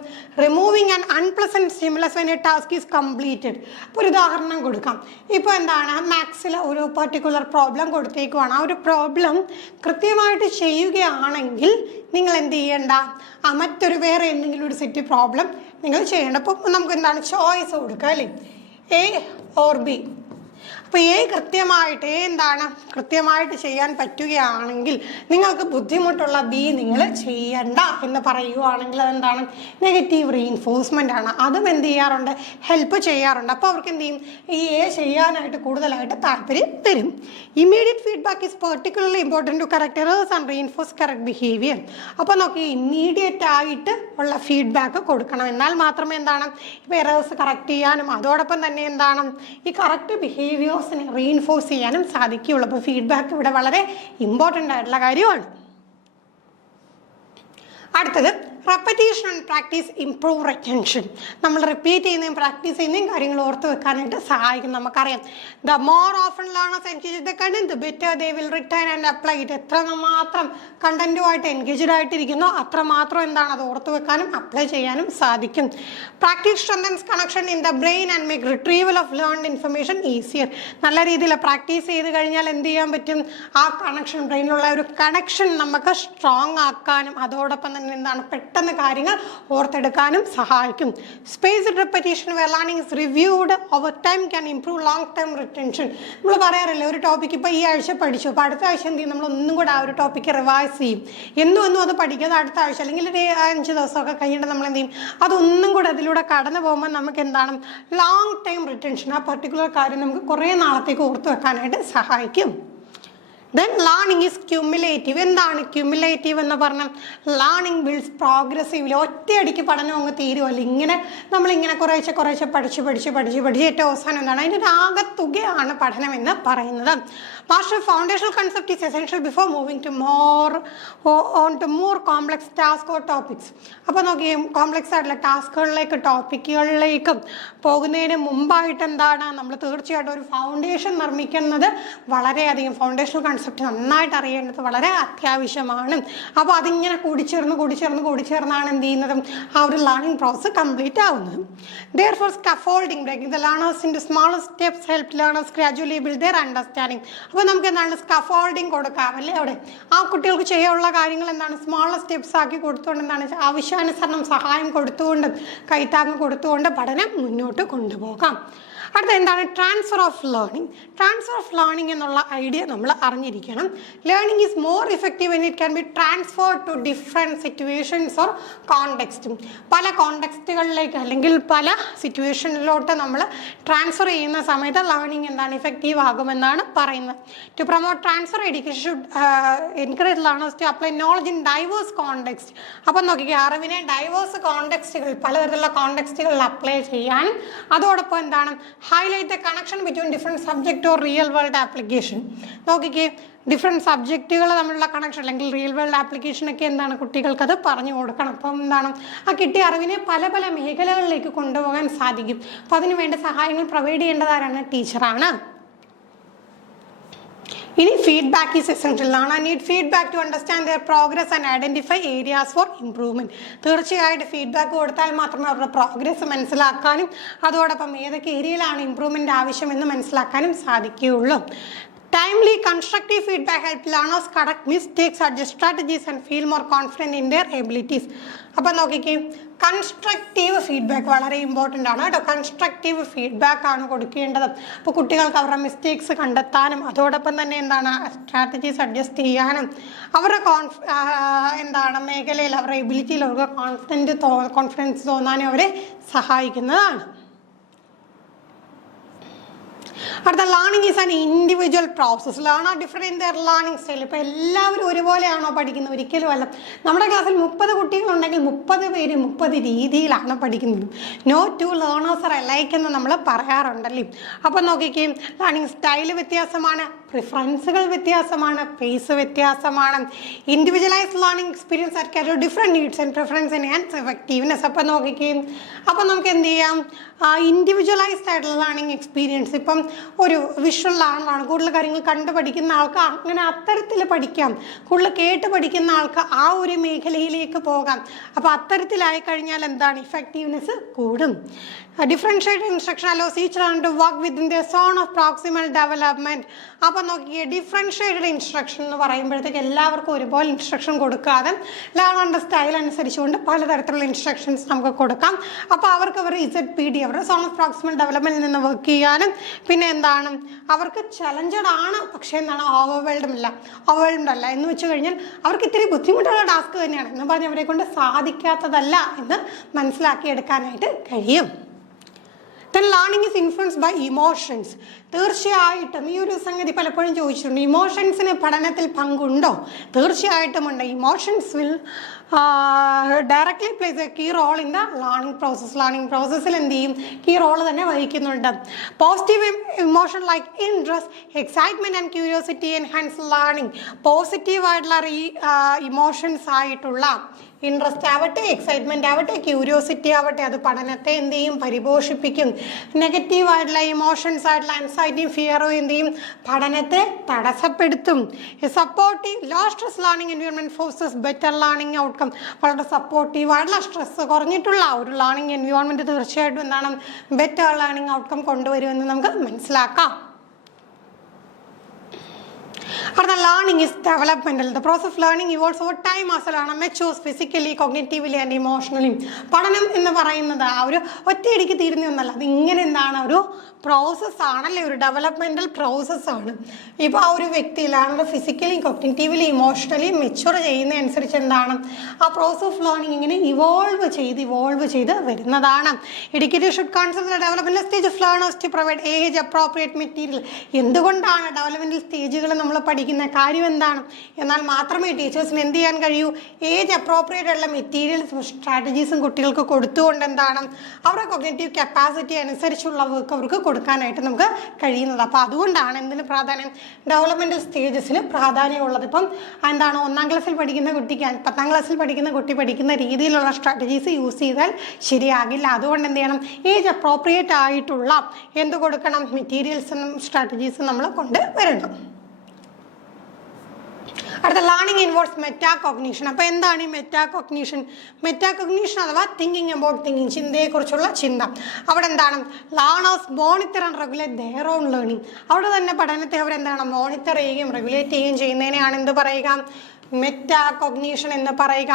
Removing an unpleasant stimulus when A task is completed. ഇപ്പോൾ ഒരു ഉദാഹരണം കൊടുക്കാം. ഇപ്പോൾ എന്താണ്, മാത്സിൽ ഒരു പർട്ടിക്കുലർ പ്രോബ്ലം കൊടുത്തേക്കുവാണ്. ആ ഒരു പ്രോബ്ലം കൃത്യമായിട്ട് ചെയ്യുകയാണെങ്കിൽ നിങ്ങൾ എന്ത് ചെയ്യേണ്ട? മറ്റൊരു വേറെ എന്തെങ്കിലും ഒരു സെറ്റ് പ്രോബ്ലം നിങ്ങൾ ചെയ്യേണ്ട. അപ്പോൾ നമുക്ക് എന്താണ് ചോയ്സ് കൊടുക്കുക അല്ലേ? A or B. അപ്പോൾ കൃത്യമായിട്ട് ചെയ്യാൻ പറ്റുകയാണെങ്കിൽ നിങ്ങൾക്ക് ബുദ്ധിമുട്ടുള്ള ബി നിങ്ങൾ ചെയ്യണ്ട എന്ന് പറയുകയാണെങ്കിൽ അതെന്താണ്? നെഗറ്റീവ് റീഇൻഫോഴ്സ്മെൻ്റ് ആണ്. അതും എന്ത് ചെയ്യാറുണ്ട്? ഹെൽപ്പ് ചെയ്യാറുണ്ട്. അപ്പോൾ അവർക്ക് എന്ത് ചെയ്യും? ഈ എ ചെയ്യാനായിട്ട് കൂടുതലായിട്ട് താല്പര്യം തരും. Immediate feedback is particularly important to correct errors and reinforce correct behaviour. അപ്പോൾ നോക്കി, ഇമ്മീഡിയറ്റ് ആയിട്ട് ഉള്ള ഫീഡ്ബാക്ക് കൊടുക്കണം. എന്നാൽ മാത്രമേ എന്താണ് ഇപ്പോൾ എറേഴ്സ് കറക്റ്റ് ചെയ്യാനും അതോടൊപ്പം തന്നെ എന്താണ് ഈ കറക്റ്റ് ബിഹേവിയേഴ്സിനെ റീഇൻഫോഴ്സ് ചെയ്യാനും സാധിക്കുകയുള്ളൂ. അപ്പോൾ ഫീഡ്ബാക്ക് ഇവിടെ വളരെ ഇമ്പോർട്ടൻ്റ് ആയിട്ടുള്ള കാര്യമാണ്. അടുത്തത്, repetition and practice improve retention. നമ്മൾ റിപ്പീറ്റ് ചെയ്യുന്നതും പ്രാക്ടീസ് ചെയ്യുന്നതും കാര്യങ്ങൾ ഓർത്ത് വെക്കാനായിട്ട് സഹായിക്കും. നമുക്കറിയാം, the more often learners engage the content the better they will return and apply it. എത്ര മാത്രം കണ്ടന്റുമായിട്ട് എൻഗേജ്ഡ് ആയിട്ടിരിക്കുന്നോ അത്രമാത്രം എന്താണ് അത് ഓർത്ത് വെക്കാനും അപ്ലൈ ചെയ്യാനും സാധിക്കും. Practice strengthens connection in the brain and make retrieval of learned information easier. നല്ല രീതിയിൽ പ്രാക്ടീസ് ചെയ്ത് കഴിഞ്ഞാൽ എന്ത് ചെയ്യാൻ പറ്റും? ആ കണക്ഷൻ, ബ്രെയിനിലുള്ള ഒരു കണക്ഷൻ നമുക്ക് സ്ട്രോങ് ആക്കാനും അതോടൊപ്പം തന്നെ എന്താണ് പെട്ടെന്ന് കാര്യങ്ങൾ ഓർത്തെടുക്കാനും സഹായിക്കും. Spaced repetition where learning is reviewed over time can improve long time retention. നമ്മൾ പറയാറില്ലേ, ഒരു ടോപ്പിക്ക് ഇപ്പോൾ ഈ ആഴ്ച പഠിച്ചു, അപ്പോൾ അടുത്ത ആഴ്ച എന്ത് ചെയ്യും? നമ്മൾ ഒന്നും കൂടെ ആ ഒരു ടോപ്പിക്ക് റിവൈസ് ചെയ്യും. എന്നും അത് പഠിക്കാതെ അടുത്ത ആഴ്ച അല്ലെങ്കിൽ ഒരു 5 ദിവസമൊക്കെ കഴിഞ്ഞിട്ട് നമ്മൾ എന്ത് ചെയ്യും? അതൊന്നും കൂടെ അതിലൂടെ കടന്നു പോകുമ്പോൾ നമുക്ക് എന്താണ് ലോങ് ടൈം റിറ്റൻഷൻ, ആ പർട്ടിക്കുലർ കാര്യം നമുക്ക് കുറേ നാളത്തേക്ക് ഓർത്ത് വെക്കാനായിട്ട് സഹായിക്കും. Then learning is cumulative. എന്താണ് ക്യുമുലേറ്റീവ് എന്ന് പറഞ്ഞാൽ? Learning builds progressively. ഒറ്റയടിക്ക് പഠനം അങ്ങ് തീരുമല്ല. നമ്മളിങ്ങനെ കുറേശ്ശെ പഠിച്ച് ഏറ്റവും അവസാനം എന്താണ് അതിൻ്റെ ഒരു ആകത്തുകയാണ് പഠനം എന്ന് പറയുന്നത്. Master foundational concept is essential before moving to more complex task or topics. അപ്പോൾ നോക്കിയും കോംപ്ലക്സ് ആയിട്ടുള്ള ടാസ്കുകളിലേക്ക് ടോപ്പിക്കുകളിലേക്കും പോകുന്നതിന് മുമ്പായിട്ട് എന്താണ് നമ്മൾ തീർച്ചയായിട്ടും ഒരു ഫൗണ്ടേഷൻ നിർമ്മിക്കുന്നത് വളരെയധികം, ഫൗണ്ടേഷണൽ കൺസെപ്റ്റ് നന്നായിട്ട് അറിയേണ്ടത് വളരെ അത്യാവശ്യമാണ്. അപ്പോൾ അതിങ്ങനെ കൂടിച്ചേർന്നാണ് എന്ത് ചെയ്യുന്നത്? ആ ഒരു ലേണിംഗ് പ്രോസസ് കംപ്ലീറ്റ് ആവുന്നത്. Therefore, scaffolding, breaking the learners into smaller steps help learners gradually build their understanding. അപ്പോൾ നമുക്ക് എന്താണ് സ്കഫോൾഡിങ് കൊടുക്കാം അല്ലേ? അവിടെ ആ കുട്ടികൾക്ക് ചെയ്യാനുള്ള കാര്യങ്ങൾ എന്താണ് സ്മോളർ സ്റ്റെപ്സ് ആക്കി കൊടുത്തുകൊണ്ട് എന്താണ് ആവശ്യാനുസരണം സഹായം കൊടുത്തുകൊണ്ട് കൈത്താങ്ങ് കൊടുത്തുകൊണ്ട് പഠനം മുന്നോട്ട് കൊണ്ടുപോകാം. അടുത്ത എന്താണ് transfer of learning. Transfer of learning എന്നുള്ള ഐഡിയ നമ്മൾ അറിഞ്ഞിരിക്കണം. Learning is more effective when it can be transferred to different situations or കോണ്ടെക്സ്റ്റും. പല കോണ്ടെക്സ്റ്റുകളിലേക്ക് അല്ലെങ്കിൽ പല സിറ്റുവേഷനിലോട്ട് നമ്മൾ ട്രാൻസ്ഫർ ചെയ്യുന്ന സമയത്ത് ലേണിംഗ് എന്താണ് ഇഫക്റ്റീവ് ആകുമെന്നാണ് പറയുന്നത്. To promote transfer education should encourage learners to apply knowledge in diverse context. അപ്പം നോക്കിക്കുക, അറിവിനെ ഡൈവേഴ്സ് കോണ്ടെക്സ്റ്റുകൾ പലതരത്തിലുള്ള കോണ്ടെക്സ്റ്റുകളിൽ അപ്ലൈ ചെയ്യാൻ, അതോടൊപ്പം എന്താണ് highlight the connection between different subject or real world application. നോക്കിക്കേ, ഡിഫറെൻറ്റ് സബ്ജക്റ്റുകൾ തമ്മിലുള്ള കണക്ഷൻ അല്ലെങ്കിൽ റിയൽ വേൾഡ് ആപ്ലിക്കേഷനൊക്കെ എന്താണ് കുട്ടികൾക്കത് പറഞ്ഞു കൊടുക്കണം. അപ്പം എന്താണ് ആ കിട്ടിയ അറിവിനെ പല പല മേഖലകളിലേക്ക് കൊണ്ടുപോകാൻ സാധിക്കും. അപ്പോൾ അതിന് വേണ്ട സഹായങ്ങൾ പ്രൊവൈഡ് ചെയ്യേണ്ടതാരാണ്? ടീച്ചറാണ്. ഇനി feedback is essential. Learner need feedback to understand their progress and identify areas for improvement. തീർച്ചയായിട്ടും ഫീഡ്ബാക്ക് കൊടുത്താൽ മാത്രമേ അവരുടെ പ്രോഗ്രസ് മനസ്സിലാക്കാനും അതോടൊപ്പം ഏതൊക്കെ ഏരിയയിലാണ് ഇംപ്രൂവ്മെന്റ് ആവശ്യമെന്ന് മനസ്സിലാക്കാനും സാധിക്കുകയുള്ളൂ. Timely constructive feedback helps learners correct mistakes, adjust strategies and feel more confident in their abilities. അപ്പം നോക്കിക്കേ, കൺസ്ട്രക്റ്റീവ് ഫീഡ്ബാക്ക് വളരെ ഇമ്പോർട്ടൻ്റ് ആണ് കേട്ടോ. കൺസ്ട്രക്റ്റീവ് ഫീഡ്ബാക്ക് ആണ് കൊടുക്കേണ്ടത്. അപ്പോൾ കുട്ടികൾക്ക് അവരുടെ മിസ്റ്റേക്സ് കണ്ടെത്താനും അതോടൊപ്പം തന്നെ എന്താണ് സ്ട്രാറ്റജീസ് അഡ്ജസ്റ്റ് ചെയ്യാനും അവരുടെ എന്താണ് മേഖലയിൽ അവരുടെ എബിലിറ്റിയിൽ അവർക്ക് കോൺഫിഡൻസ് തോന്നാനും അവരെ സഹായിക്കുന്നതാണ്. അടുത്ത learning is an individual process. Learner different in there learning style. ഇപ്പോൾ എല്ലാവരും ഒരുപോലെയാണോ പഠിക്കുന്നത്? ഒരിക്കലും അല്ല. നമ്മുടെ ക്ലാസ്സിൽ 30 കുട്ടികളുണ്ടെങ്കിൽ 30 പേര് 30 രീതിയിലാണ് പഠിക്കുന്നത്. നോ ടു ലേണേഴ്സ് ആർ അലൈക്ക് എന്ന് നമ്മൾ പറയാറുണ്ടല്ലേ. അപ്പം നോക്കിക്കേ, ലേണിംഗ് സ്റ്റൈൽ വ്യത്യാസമാണ്, പ്രിഫറൻസുകൾ വ്യത്യാസമാണ്, പേസ് വ്യത്യാസമാണ്. Individualised learning experience are cater different needs and preference and effectiveness. അപ്പം നോക്കിക്കുകയും അപ്പം നമുക്ക് എന്ത് ചെയ്യാം, ഇൻഡിവിജ്വലൈസ്ഡ് ആയിട്ടുള്ള ലേണിംഗ് എക്സ്പീരിയൻസ്. ഇപ്പം ഒരു വിഷ്വൽ ആളാണ്, കൂടുതൽ കാര്യങ്ങൾ കണ്ട് പഠിക്കുന്ന ആൾക്ക് അങ്ങനെ അത്തരത്തിൽ പഠിക്കാം. കൂടുതൽ കേട്ട് പഠിക്കുന്ന ആൾക്ക് ആ ഒരു മേഖലയിലേക്ക് പോകാം. അപ്പോൾ അത്തരത്തിലായി കഴിഞ്ഞാൽ എന്താണ് ഇഫക്റ്റീവ്നെസ് കൂടും. Differentiated instruction allows each learner to work within the zone of proximal development. അപ്പം നോക്കിയേ, ഡിഫറൻഷ്യേറ്റഡ് ഇൻസ്ട്രക്ഷൻ എന്ന് പറയുമ്പോഴത്തേക്ക് എല്ലാവർക്കും ഒരുപോലെ ഇൻസ്ട്രക്ഷൻ കൊടുക്കാതെ ലേണറിൻ്റെ സ്റ്റൈൽ അനുസരിച്ചുകൊണ്ട് പലതരത്തിലുള്ള ഇൻസ്ട്രക്ഷൻസ് നമുക്ക് കൊടുക്കാം. അപ്പോൾ അവർക്ക് അവർ ZPD അവരുടെ സോൺ ഓഫ് പ്രോക്സിമൽ ഡെവലപ്മെൻറ്റിൽ നിന്ന് വർക്ക് ചെയ്യാനും പിന്നെ എന്താണ് അവർക്ക് ചലഞ്ചഡ് ആണ്, പക്ഷേ എന്താണ് ഓവർവെൽഡ് അല്ല എന്ന് വെച്ച് കഴിഞ്ഞാൽ അവർക്ക് ഇത്തിരി ബുദ്ധിമുട്ടുള്ള ടാസ്ക് തന്നെയാണ് എന്ന് പറഞ്ഞ് അവരെ കൊണ്ട് സാധിക്കാത്തതല്ല എന്ന് മനസ്സിലാക്കിയെടുക്കാനായിട്ട് കഴിയും. Then learning is influenced by emotions. തീർച്ചയായിട്ടും ഈ ഒരു സംഗതി പലപ്പോഴും ചോദിച്ചിട്ടുണ്ട്, ഇമോഷൻസിന് പഠനത്തിൽ പങ്കുണ്ടോ? തീർച്ചയായിട്ടും ഉണ്ട്. Emotions will directly plays a key role in the learning process. Learning പ്രോസസ്സിൽ എന്ത് ചെയ്യും? കീ റോൾ തന്നെ വഹിക്കുന്നുണ്ട്. Positive emotion like interest, excitement and curiosity enhance learning. പോസിറ്റീവായിട്ടുള്ള ഇമോഷൻസ് ആയിട്ടുള്ള ഇൻട്രസ്റ്റ് ആവട്ടെ, എക്സൈറ്റ്മെൻറ്റ് ആവട്ടെ, ക്യൂരിയോസിറ്റി ആവട്ടെ, അത് പഠനത്തെ എന്ത് ചെയ്യും? പരിപോഷിപ്പിക്കും. നെഗറ്റീവായിട്ടുള്ള ഇമോഷൻസ് ആയിട്ടുള്ള ആൻസൈറ്റിയും ഫിയറും എന്ത് ചെയ്യും? പഠനത്തെ തടസ്സപ്പെടുത്തും. Supportive low stress learning environment forces better learning outcome. വളരെ സപ്പോർട്ടീവായിട്ടുള്ള സ്ട്രെസ് കുറഞ്ഞിട്ടുള്ള ഒരു ലേണിംഗ് എൻവയോൺമെൻറ്റ് തീർച്ചയായിട്ടും എന്താണ് ബെറ്റർ ലേണിംഗ് ഔട്ട്കം കൊണ്ടുവരുമെന്ന് നമുക്ക് മനസ്സിലാക്കാം. അടുത്ത learning is developmental. The process of learning evolves over time as a learner matures physically, cognitively and emotionally. പഠനം എന്ന് പറയുന്നത് ആ ഒരു ഒറ്റയടിക്ക് തീരുന്ന ഒന്നല്ല, അത് ഇങ്ങനെ എന്താണ് ഒരു പ്രോസസ്സാണല്ലേ, ഒരു ഡെവലപ്മെന്റൽ പ്രോസസ്സാണ്. ഇപ്പോൾ ആ ഒരു വ്യക്തിയിലാണ് ഫിസിക്കലി, കോഗ്നിറ്റീവ്ലി, ഇമോഷണലി മെച്ചൂർ ചെയ്യുന്നതനുസരിച്ച് എന്താണ് ആ പ്രോസസ് ഓഫ് ലേണിംഗ് ഇങ്ങനെ ഇവോൾവ് ചെയ്ത് വരുന്നതാണ്. Educator should consider the developmental stage of learners to provide age appropriate material. എന്തുകൊണ്ടാണ് ഡെവലപ്മെന്റൽ സ്റ്റേജുകൾ നമ്മൾ പഠിക്കുന്ന കാര്യം എന്താണ്? എന്നാൽ മാത്രമേ ടീച്ചേഴ്സിന് എന്ത് ചെയ്യാൻ കഴിയൂ? ഏജ് അപ്രോപ്രിയേറ്റ് ഉള്ള മെറ്റീരിയൽസും സ്ട്രാറ്റജീസും കുട്ടികൾക്ക് കൊടുത്തുകൊണ്ട് എന്താണ് അവരുടെ കോഗ്നിറ്റീവ് കപ്പാസിറ്റി അനുസരിച്ചുള്ള വർക്ക് അവർക്ക് കൊടുക്കാനായിട്ട് നമുക്ക് കഴിയുന്നത്. അപ്പോൾ അതുകൊണ്ടാണ് എന്തിന് പ്രാധാന്യം? ഡെവലപ്മെൻറ്റൽ സ്റ്റേജസിന് പ്രാധാന്യമുള്ളത്. ഇപ്പം എന്താണ് 1ാം ക്ലാസ്സിൽ പഠിക്കുന്ന കുട്ടിക്ക് 10ാം ക്ലാസ്സിൽ പഠിക്കുന്ന കുട്ടി പഠിക്കുന്ന രീതിയിലുള്ള സ്ട്രാറ്റജീസ് യൂസ് ചെയ്താൽ ശരിയാകില്ല. അതുകൊണ്ട് എന്ത് ചെയ്യണം? ഏജ് അപ്രോപ്രിയേറ്റ് ആയിട്ടുള്ള എന്ത് കൊടുക്കണം? മെറ്റീരിയൽസും സ്ട്രാറ്റജീസും നമ്മൾ കൊണ്ടുവരണം. അടുത്ത ലേണിംഗ് ഇൻവോൾവ്സ് മെറ്റാകോഗ്നിഷൻ. അപ്പോൾ എന്താണ് ഈ മെറ്റാകോഗ്നിഷൻ? മെറ്റാകോഗ്നിഷൻ അഥവാ തിങ്കിങ് അബൌട്ട് തിങ്കിങ്, ചിന്തയെക്കുറിച്ചുള്ള ചിന്ത. അവിടെ എന്താണ്? Learners monitor and regulate their own learning. അവിടെ തന്നെ പഠനത്തെ അവരെന്താണ് മോണിറ്റർ ചെയ്യുകയും റെഗുലേറ്റ് ചെയ്യുകയും ചെയ്യുന്നതിനെയാണ് എന്ത് പറയുക? മെറ്റാകോഗ്നീഷൻ എന്ന് പറയുക.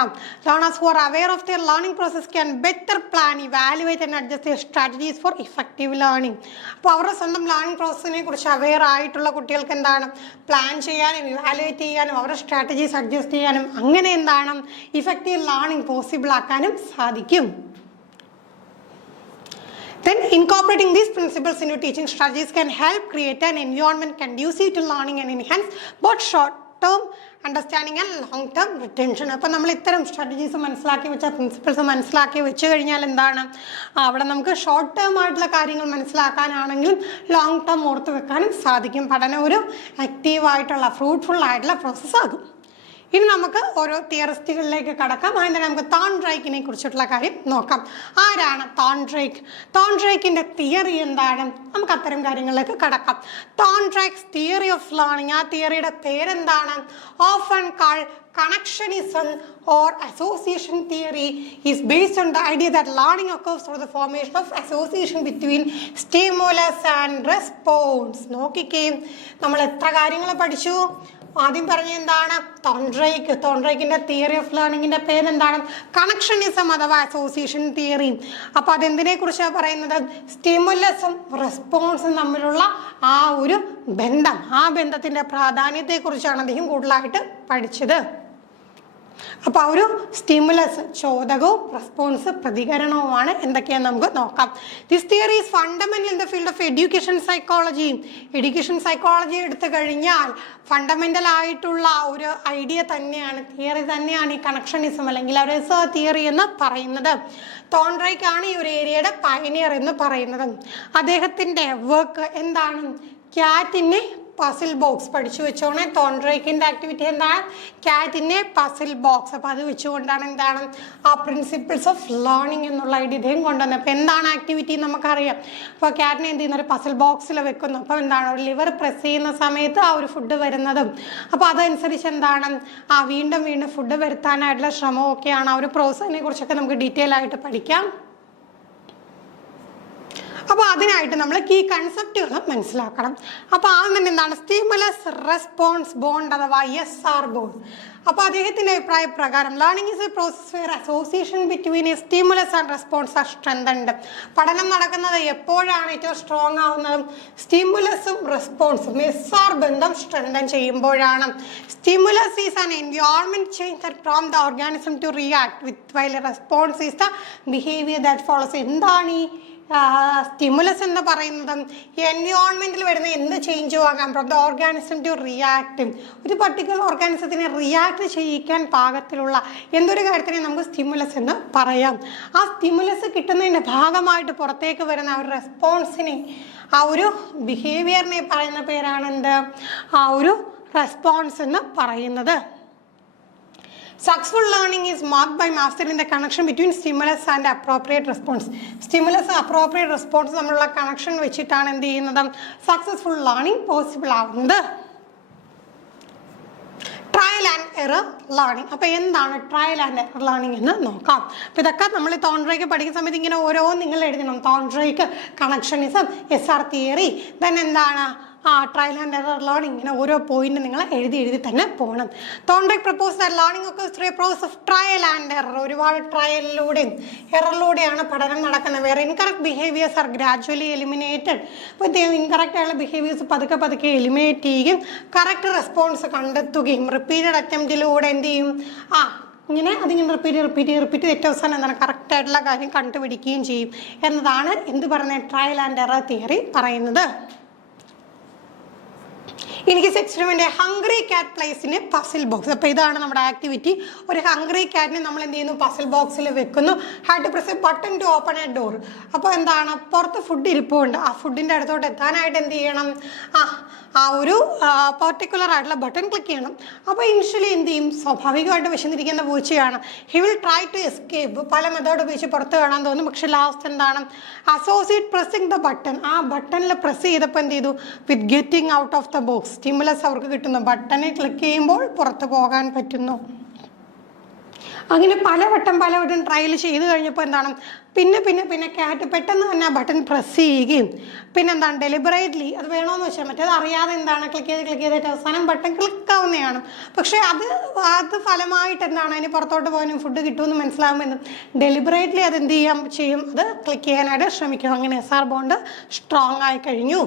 Learners who are aware of their learning process can better plan, evaluate and adjust their strategies for effective learning. അപ്പോൾ അവരുടെ സ്വന്തം ലേണിംഗ് പ്രോസസ്സിനെ കുറിച്ച് അവെയർ ആയിട്ടുള്ള കുട്ടികൾക്ക് എന്താണ് പ്ലാൻ ചെയ്യാനും ഇവാലുവേറ്റ് ചെയ്യാനും അവരുടെ സ്ട്രാറ്റജീസ് അഡ്ജസ്റ്റ് ചെയ്യാനും അങ്ങനെ എന്താണ് ഇഫക്റ്റീവ് ലേണിംഗ് പോസിബിൾ ആക്കാനും സാധിക്കും. Then incorporating these principles into teaching strategies can help create an environment conducive to learning and enhance both short-term understanding and long-term retention. അപ്പോൾ നമ്മൾ ഇത്തരം സ്ട്രാറ്റജീസ് മനസ്സിലാക്കി വെച്ച പ്രിൻസിപ്പിൾസ് മനസ്സിലാക്കി വെച്ച് കഴിഞ്ഞാൽ എന്താണ് അവിടെ നമുക്ക് ഷോർട്ട് ടേം ആയിട്ടുള്ള കാര്യങ്ങൾ മനസ്സിലാക്കാനാണെങ്കിലും ലോങ് ടേം ഓർത്ത് വെക്കാനും സാധിക്കും. പഠനം ഒരു ആക്റ്റീവായിട്ടുള്ള ഫ്രൂട്ട്ഫുൾ ആയിട്ടുള്ള പ്രോസസ്സാകും. ഇനി നമുക്ക് ഓരോ തിയറിസ്റ്റുകളിലേക്ക് കടക്കാം. അതിന് നമുക്ക് തോൺഡ്രൈക്കിനെ കുറിച്ചിട്ടുള്ള കാര്യം നോക്കാം. ആരാണ് തോൺഡ്രൈക്ക്? തോൺഡ്രൈക്കിൻ്റെ തിയറി എന്താണ്? നമുക്ക് അത്തരം കാര്യങ്ങളിലേക്ക് കടക്കാം. തോൺഡ്രൈക്സ് തിയറി ഓഫ് ലേണിംഗ്, ആ തിയറിയുടെ പേരെന്താണ്? Often called connectionism or association theory is based on the idea that learning occurs through the formation of association between stimulus and response. നോക്കിക്കേ, നമ്മൾ എത്ര കാര്യങ്ങൾ പഠിച്ചു. ആദ്യം പറഞ്ഞ എന്താണ്? തോൺഡ്രൈക്കിന്റെ തിയറി ഓഫ് ലേണിംഗിന്റെ പേരെന്താണ്? കണക്ഷനിസം അഥവാ അസോസിയേഷൻ തിയറി. അപ്പോൾ അതെന്തിനെ കുറിച്ചാണ് പറയുന്നത്? സ്റ്റിമുലസും റെസ്പോൺസും തമ്മിലുള്ള ആ ഒരു ബന്ധം, ആ ബന്ധത്തിന്റെ പ്രാധാന്യത്തെക്കുറിച്ചാണ് അദ്ദേഹം കൂടുതലായിട്ട് പഠിച്ചത്. അപ്പോൾ ആ ഒരു സ്റ്റിമുലസ് ചോദകവും റെസ്പോൺസ് പ്രതികരണവുമാണ്. എന്തൊക്കെയാന്ന് നമുക്ക് നോക്കാം. This theory is fundamental in the field of education psychology. Education psychology എടുത്തു കഴിഞ്ഞാൽ ഫണ്ടമെന്റൽ ആയിട്ടുള്ള ഒരു ഐഡിയ തന്നെയാണ്, തിയറി തന്നെയാണ് ഈ കണക്ഷനിസം അല്ലെങ്കിൽ റിസർച്ച് തിയറി എന്ന് പറയുന്നത്. തോൺഡ്രൈക്കാണ് ഈ ഒരു ഏരിയയുടെ പയനിയർ എന്ന് പറയുന്നത്. അദ്ദേഹത്തിൻ്റെ വർക്ക് എന്താണ്? ക്യാറ്റിനെ പസിൽ ബോക്സ് പഠിച്ചു വെച്ചോണേ. തോൺഡ്രൈക്കിൻ്റെ ആക്ടിവിറ്റി എന്താണ്? ക്യാറ്റിനെ പസിൽ ബോക്സ്. അപ്പോൾ അത് വെച്ചുകൊണ്ടാണ് എന്താണ് ആ പ്രിൻസിപ്പിൾസ് ഓഫ് ലേണിംഗ് എന്നുള്ള ഐഡിയ ഇദ്ദേഹം കൊണ്ടുവന്നത്. അപ്പോൾ എന്താണ് ആക്ടിവിറ്റി നമുക്കറിയാം. അപ്പോൾ ക്യാറ്റിനെ എന്ത് ചെയ്യുന്ന ഒരു പസിൽ ബോക്സിൽ വെക്കുന്നു. അപ്പോൾ എന്താണ് ഒരു ലിവർ പ്രസ് ചെയ്യുന്ന സമയത്ത് ആ ഒരു ഫുഡ് വരുന്നതും, അപ്പോൾ അതനുസരിച്ച് എന്താണ് വീണ്ടും വീണ്ടും ഫുഡ് വരുത്താനായിട്ടുള്ള ശ്രമമൊക്കെയാണ്. ആ ഒരു പ്രോസസ്സിനെ കുറിച്ചൊക്കെ നമുക്ക് ഡീറ്റെയിൽ ആയിട്ട് പഠിക്കാം. അപ്പോൾ അതിനായിട്ട് നമ്മൾ കീ കൺസെപ്റ്റുകൾ മനസ്സിലാക്കണം. അപ്പോൾ ആദ്യം തന്നെ എന്താണ് സ്റ്റിമുലസ് റെസ്പോൺസ് ബോണ്ട് അഥവാ SR ബോണ്ട്. അപ്പോൾ അദ്ദേഹത്തിൻ്റെ അഭിപ്രായ പ്രകാരം learning is a process where association between a stimulus and response are strengthened. പഠനം നടക്കുന്നത് എപ്പോഴാണ് ഏറ്റവും സ്ട്രോങ് ആവുന്നത്? സ്റ്റിമുലസും റെസ്പോൺസും SR ബന്ധം സ്ട്രെങ്തൻ ചെയ്യുമ്പോഴാണ്. Stimulus is an environment change that prompt the organism to react with while response is the behaviour that follows. എന്താണ് ഈ സ്റ്റിമുലസ് എന്ന് പറയുന്നത്? എൻവയോൺമെന്റിൽ വരുന്ന എന്ത് ചേഞ്ചും ആകാം. From the organism to react, ഒരു പർട്ടിക്കുലർ ഓർഗാനിസത്തിനെ റിയാക്ട് ചെയ്യിക്കാൻ പാകത്തിലുള്ള എന്തൊരു കാര്യത്തിനെ നമുക്ക് സ്റ്റിമുലസ് എന്ന് പറയാം. ആ സ്റ്റിമുലസ് കിട്ടുന്നതിൻ്റെ ഭാഗമായിട്ട് പുറത്തേക്ക് വരുന്ന ആ ഒരു റെസ്പോൺസിനെ, ആ ഒരു ബിഹേവിയറിനെ പറയുന്ന പേരാണ് എന്ത്? ആ ഒരു റെസ്പോൺസ് എന്ന് പറയുന്നത്. Successful learning is marked by mastering the connection between stimulus and appropriate response. Stimulus appropriate response തമ്മിലുള്ള കണക്ഷൻ വെച്ചിട്ടാണ് എന്ത് ചെയ്യുന്നത് സക്സസ്ഫുൾ ലേണിംഗ് പോസിബിൾ ആവുന്നത്. Trial and error learning. അപ്പോൾ എന്താണ് ട്രയൽ ആൻഡ് എറർ ലേണിംഗ് എന്ന് നോക്കാം. അപ്പോൾ ഇതൊക്കെ നമ്മൾ തോൺഡ്രൈക്ക് പഠിക്കുന്ന സമയത്ത് ഇങ്ങനെ ഓരോന്ന് നിങ്ങൾ എഴുതണം. Thorndike, connectionism, SR theory, then എന്താണ് ട്രയൽ ആൻഡ് എറർ ലേണിംഗ്. ഇങ്ങനെ ഓരോ പോയിന്റ് നിങ്ങൾ എഴുതി തന്നെ പോകണം. Thorndike propose that learning occurs through a process of trial and error. ഒരുപാട് ട്രയലിലൂടെയും എററിലൂടെയാണ് പഠനം നടക്കുന്നത്. വേറെ incorrect behaviours are gradually eliminated. അപ്പോൾ ഇൻകറക്റ്റ് ആയുള്ള ബിഹേവിയേഴ്സ് പതുക്കെ എലിമിനേറ്റ് ചെയ്യുകയും കറക്റ്റ് റെസ്പോൺസ് കണ്ടെത്തുകയും റിപ്പീറ്റഡ് അറ്റംപ്റ്റിലൂടെ എന്ത് ചെയ്യും ഇങ്ങനെ അതിങ്ങനെ റിപ്പീറ്റ് ഏറ്റവും അവസാനം എന്താണ് കറക്റ്റായിട്ടുള്ള കാര്യം കണ്ടുപിടിക്കുകയും ചെയ്യും എന്നതാണ് എന്ത് പറയുന്നത് ട്രയൽ ആൻഡ് എറർ തിയറി പറയുന്നത്. എനിക്ക് experiment hungry cat place in A puzzle box. അപ്പോൾ ഇതാണ് നമ്മുടെ ആക്ടിവിറ്റി. ഒരു ഹംഗ്രി ക്യാറ്റിനെ നമ്മൾ എന്ത് ചെയ്യുന്നു പസിൽ ബോക്സിൽ വെക്കുന്നു. Had to press a button to open a door. അപ്പോൾ എന്താണ് പുറത്ത് ഫുഡ് ഇരിപ്പുണ്ട്. ആ ഫുഡിൻ്റെ അടുത്തോട്ട് എത്താനായിട്ട് എന്ത് ചെയ്യണം? ആ ഒരു പർട്ടിക്കുലർ ആയിട്ടുള്ള ബട്ടൺ ക്ലിക്ക് ചെയ്യണം. അപ്പോൾ ഇനിഷ്യലി എന്ത് ചെയ്യും? സ്വാഭാവികമായിട്ട് വിശന്നിരിക്കുന്ന പൂച്ചയാണ്. He will try to escape. പല മെത്തേഡ് ഉപയോഗിച്ച് പുറത്ത് കാണാൻ തോന്നും. പക്ഷെ ലാസ്റ്റ് എന്താണ് അസോസിയേറ്റ് പ്രസ്സിങ് ദ ബട്ടൺ. ആ ബട്ടണിൽ പ്രസ് ചെയ്തപ്പോൾ എന്ത് ചെയ്തു? With getting out of the box. Stimulus അവർക്ക് കിട്ടുന്നു. ബട്ടണിൽ ക്ലിക്ക് ചെയ്യുമ്പോൾ പുറത്ത് പോകാൻ പറ്റുന്നു. അങ്ങനെ പലവട്ടം ട്രയൽ ചെയ്ത് കഴിഞ്ഞപ്പോൾ എന്താണ് പിന്നെ ക്യാറ്റ് പെട്ടെന്ന് തന്നെ ആ ബട്ടൺ പ്രസ് ചെയ്യുകയും പിന്നെ എന്താണ് ഡെലിബറേറ്റ്ലി അത് വേണമെന്ന് വെച്ചാൽ മറ്റേത് അറിയാതെ എന്താണ് ക്ലിക്ക് ചെയ്തിട്ട് അവസാനം ബട്ടൺ ക്ലിക്ക് ആവുന്നതാണ്. പക്ഷേ അത് ഫലമായിട്ട് എന്താണ് അതിന് പുറത്തോട്ട് പോകാനും ഫുഡ് കിട്ടുമെന്ന് മനസ്സിലാകുമെന്നും ഡെലിബറേറ്റ്ലി അത് എന്ത് ചെയ്യും അത് ക്ലിക്ക് ചെയ്യാനായിട്ട് ശ്രമിക്കും. അങ്ങനെ SR ബോണ്ട് സ്ട്രോങ് ആയി കഴിഞ്ഞു.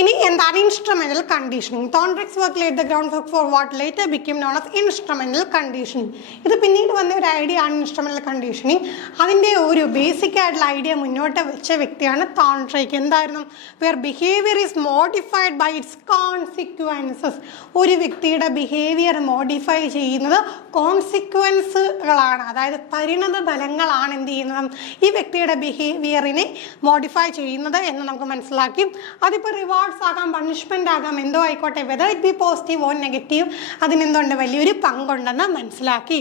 ഇനി എന്താണ് instrumental conditioning? Thorndike's work laid the ground work for what later become known as instrumental conditioning. ഇത് പിന്നീട് വന്ന ഒരു ഐഡിയ ആണ് ഇൻസ്ട്രുമെന്റൽ കണ്ടീഷനിങ്. അതിൻ്റെ ഒരു ബേസിക് ആയിട്ടുള്ള ഐഡിയ മുന്നോട്ട് വെച്ച വ്യക്തിയാണ് തോൺട്രിക്. എന്തായിരുന്നു? Where behaviour is modified by its consequences. ഒരു വ്യക്തിയുടെ ബിഹേവിയർ മോഡിഫൈ ചെയ്യുന്നത് കോൺസിക്വൻസുകളാണ്, അതായത് പരിണത ഫലങ്ങളാണ് എന്ത് ചെയ്യുന്നത് ഈ വ്യക്തിയുടെ ബിഹേവിയറിനെ മോഡിഫൈ ചെയ്യുന്നത് എന്ന് നമുക്ക് മനസ്സിലാക്കി. അതിപ്പോൾ റിവാർഡ്സ് ആകാം, പണിഷ്മെന്റ് ആകാം, എന്തോ ആയിക്കോട്ടെ, whether it be positive or negative, അതിനെന്തുണ്ട് വലിയൊരു പങ്കുണ്ടെന്ന് മനസ്സിലാക്കി.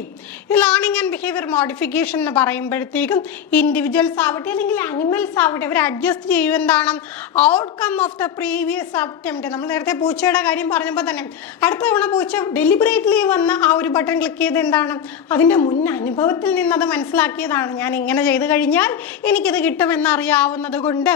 ഈ ലേണിംഗ് ആൻഡ് ബിഹേവിയർ മോഡിഫിക്കേഷൻ എന്ന് പറയുമ്പോഴത്തേക്കും ഇൻഡിവിജ്വൽസ് ആവട്ടെ അല്ലെങ്കിൽ ആനിമൽസ് ആവട്ടെ അവർ അഡ്ജസ്റ്റ് ചെയ്യും എന്താണ് outcome of the previous attempt. നമ്മൾ നേരത്തെ പൂച്ചയുടെ കാര്യം പറഞ്ഞപ്പോൾ തന്നെ അടുത്ത തവണ പൂച്ച ഡെലിബറേറ്റ്ലി വന്ന് ആ ഒരു ബട്ടൺ ക്ലിക്ക് ചെയ്ത് എന്താണ് അതിൻ്റെ മുൻ അനുഭവത്തിൽ നിന്നത് മനസ്സിലാക്കിയതാണ്. ഞാൻ ഇങ്ങനെ ചെയ്ത് കഴിഞ്ഞാൽ എനിക്കിത് കിട്ടുമെന്നറിയാവുന്നത് കൊണ്ട്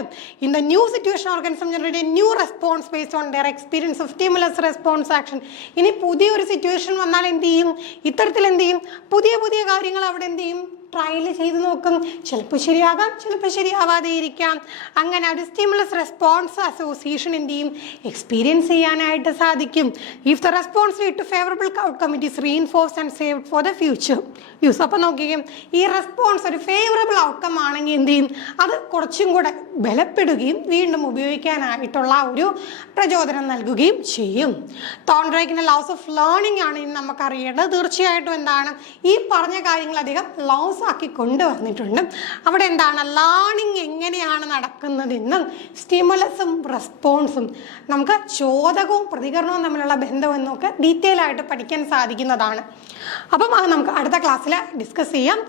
in the new situation organism generate new response based on their experience of stimulus response action. ഇനി പുതിയൊരു സിറ്റുവേഷൻ വന്നാൽ എന്ത് ചെയ്യും? ഇത്തരത്തിൽ എന്ത് ചെയ്യും? പുതിയ കാര്യങ്ങൾ അവിടെ എന്ത് ചെയ്യും? ട്രയൽ ചെയ്ത് നോക്കും. ചിലപ്പോൾ ശരിയാകാം, ചിലപ്പോൾ ശരിയാവാതെ ഇരിക്കാം. അങ്ങനെ ഒരു സ്റ്റിമുലസ് റെസ്പോൺസ് അസോസിയേഷൻ എന്ത് ചെയ്യും? എക്സ്പീരിയൻസ് ചെയ്യാനായിട്ട് സാധിക്കും. If the response lead to favourable outcome it is reinforced and saved for the future use. അപ്പോൾ നോക്കുകയും ഈ റെസ്പോൺസ് ഒരു ഫേവറബിൾ ഔട്ട്കം ആണെങ്കിൽ എന്ത് ചെയ്യും? അത് കുറച്ചും കൂടെ ബലപ്പെടുകയും വീണ്ടും ഉപയോഗിക്കാനായിട്ടുള്ള ഒരു പ്രചോദനം നൽകുകയും ചെയ്യും. തോൺട്രൈക്കിൻ്റെ ലോസ് ഓഫ് ലേണിംഗ് ആണ് ഇനി നമുക്കറിയേണ്ടത്. തീർച്ചയായിട്ടും എന്താണ് ഈ പറഞ്ഞ കാര്യങ്ങൾ അധികം ലോസ് ആക്കി കൊണ്ടുവന്നിട്ടുണ്ട്. അവിടെ എന്താണ് ലേണിംഗ് എങ്ങനെയാണ് നടക്കുന്നതെന്നും സ്റ്റിമുലസും റെസ്പോൺസും നമുക്ക് ചോദകവും പ്രതികരണവും തമ്മിലുള്ള ബന്ധമെന്നും ഒക്കെ ഡീറ്റെയിൽ ആയിട്ട് പഠിക്കാൻ സാധിക്കുന്നതാണ്. അപ്പം അത് നമുക്ക് അടുത്ത ക്ലാസ്സിൽ ഡിസ്കസ് ചെയ്യാം.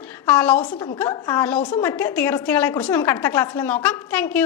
ലോസും മറ്റ് തിയറിസ്റ്റുകളെ കുറിച്ച് നമുക്ക് അടുത്ത ക്ലാസ്സിൽ നോക്കാം. താങ്ക്